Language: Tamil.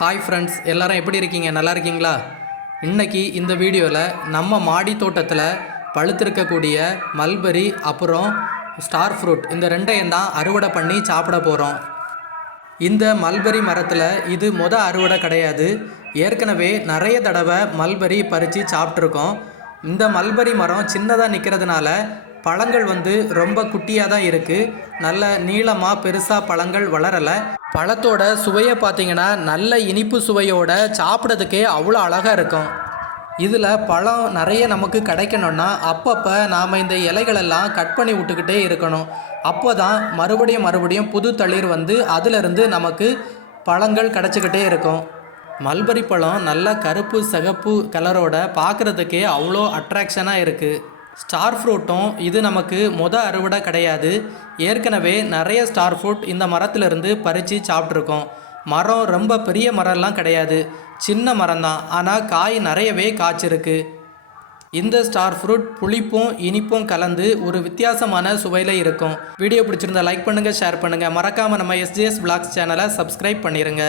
ஹாய் ஃப்ரெண்ட்ஸ் எல்லாரும் எப்படி இருக்கீங்க? நல்லா இருக்கீங்களா? இன்னைக்கு இந்த வீடியோவில் நம்ம மாடி தோட்டத்தில் பழுத்திருக்கக்கூடிய மல்பெரி அப்புறம் ஸ்டார் ஃப்ரூட் இந்த ரெண்டையும் தான் அறுவடை பண்ணி சாப்பிட போகிறோம் இந்த மல்பெரி மரத்தில் இது மொத அறுவடை கிடையாது. ஏற்கனவே நிறைய தடவை மல்பெரி பறித்து சாப்பிட்ருக்கோம் இந்த மல்பெரி மரம் சின்னதாக நிற்கிறதுனால பழங்கள் வந்து ரொம்ப குட்டியாக தான் இருக்குது நல்ல நீளமாக பெருசாக பழங்கள் வளரலை. பழத்தோட சுவையை பார்த்தீங்கன்னா நல்ல இனிப்பு சுவையோட சாப்பிட்றதுக்கே அவ்வளோ அழகாக இருக்கும். இதில் பழம் நிறைய நமக்கு கிடைக்கணும்னா அப்பப்போ நாம் இந்த இலைகளெல்லாம் கட் பண்ணி விட்டுக்கிட்டே இருக்கணும். அப்போ தான் மறுபடியும் மறுபடியும் புது தளிர் வந்து அதிலிருந்து நமக்கு பழங்கள் கிடச்சிக்கிட்டே இருக்கும். மல்பரி பழம் நல்ல கருப்பு சிகப்பு கலரோட பார்க்குறதுக்கே அவ்வளோ அட்ராக்ஷனாக இருக்குது ஸ்டார் ஃப்ரூட்டும் இது நமக்கு மொத அறுவடை கிடையாது. ஏற்கனவே நிறைய ஸ்டார் ஃப்ரூட் இந்த மரத்திலிருந்து பறித்து சாப்பிட்ருக்கோம் மரம் ரொம்ப பெரிய மரம்லாம் கிடையாது. சின்ன மரம் தான் ஆனால் காய் நிறையவே காய்ச்சிருக்கு. இந்த ஸ்டார் ஃப்ரூட் புளிப்பும் இனிப்பும் கலந்து ஒரு வித்தியாசமான சுவையில் இருக்கும். வீடியோ பிடிச்சிருந்தா லைக் பண்ணுங்கள் ஷேர் பண்ணுங்கள் மறக்காமல் நம்ம எஸ்ஜிஎஸ் பிளாக்ஸ் சேனலை சப்ஸ்கிரைப் பண்ணிடுங்க